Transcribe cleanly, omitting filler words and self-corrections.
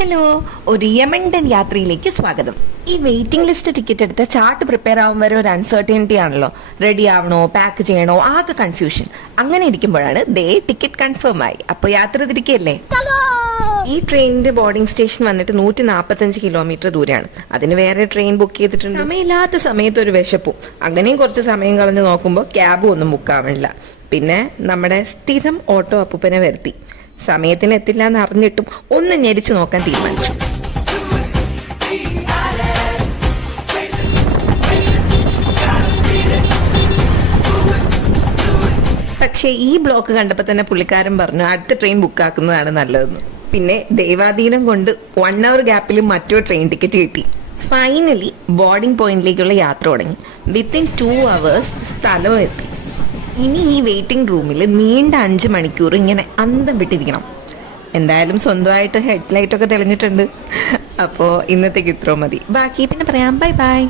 Hello, ഒരു യമണ്ടൻ യാത്രയിലേക്ക് സ്വാഗതം. ഈ വെയിറ്റിംഗ് ലിസ്റ്റ് ടിക്കറ്റ് എടുത്ത ചാർട്ട് പ്രിപ്പയർ ആവാൻ വരെ ഒരു അൺസർട്ടനിറ്റി ആണല്ലോ. റെഡി ആവണോ, പാക്ക് ചെയ്യണോ, ആകെ കൺഫ്യൂഷൻ. അങ്ങനെ ഇരിക്കുമ്പോഴാണ് ടിക്കറ്റ് കൺഫേം ആയി. അപ്പൊ യാത്ര തിരികെയല്ലേ. ഈ ട്രെയിനിന്റെ ബോർഡിംഗ് സ്റ്റേഷൻ വന്നിട്ട് 145 കിലോമീറ്റർ ദൂരെയാണ്. അതിന് വേറെ ട്രെയിൻ ബുക്ക് ചെയ്തിട്ടുണ്ട്. സമയമില്ലാത്ത സമയത്ത് ഒരു വിശപ്പും, അങ്ങനെയും കുറച്ച് സമയം കളഞ്ഞ് നോക്കുമ്പോൾ ക്യാബും ഒന്നും ബുക്ക് ആവണില്ല. പിന്നെ നമ്മുടെ സ്ഥിരം ഓട്ടോ അപ്പൂപ്പനെ വരുത്തി. സമയത്തിന് എത്തില്ല എന്ന് അറിഞ്ഞിട്ടും ഒന്ന് ഞെരിച്ചു നോക്കാൻ തീരുമാനിച്ചു. പക്ഷേ ഈ ബ്ലോക്ക് കണ്ടപ്പോൾ തന്നെ പുള്ളിക്കാരൻ പറഞ്ഞു അടുത്ത ട്രെയിൻ ബുക്കാക്കുന്നതാണ് നല്ലതെന്ന്. പിന്നെ ദൈവാധീനം കൊണ്ട് 1 hour ഗ്യാപ്പിൽ മറ്റൊരു ട്രെയിൻ ടിക്കറ്റ് കിട്ടി. ഫൈനലി ബോർഡിംഗ് പോയിന്റിലേക്കുള്ള യാത്ര തുടങ്ങി. വിത്തിൻ 2 hours സ്ഥലവും എത്തി. ഇനി ഈ വെയിറ്റിംഗ് റൂമിൽ നീണ്ട 5 മണിക്കൂർ ഇങ്ങനെ അന്തം വിട്ടിരിക്കണം. എന്തായാലും സ്വന്തമായിട്ട് ഹെഡ്ലൈറ്റ് ഒക്കെ തെളിഞ്ഞിട്ടുണ്ട്. അപ്പോൾ ഇന്നത്തേക്ക് ഇത്രയും മതി. ബാക്കി പിന്നെ പറയാം. Bye bye.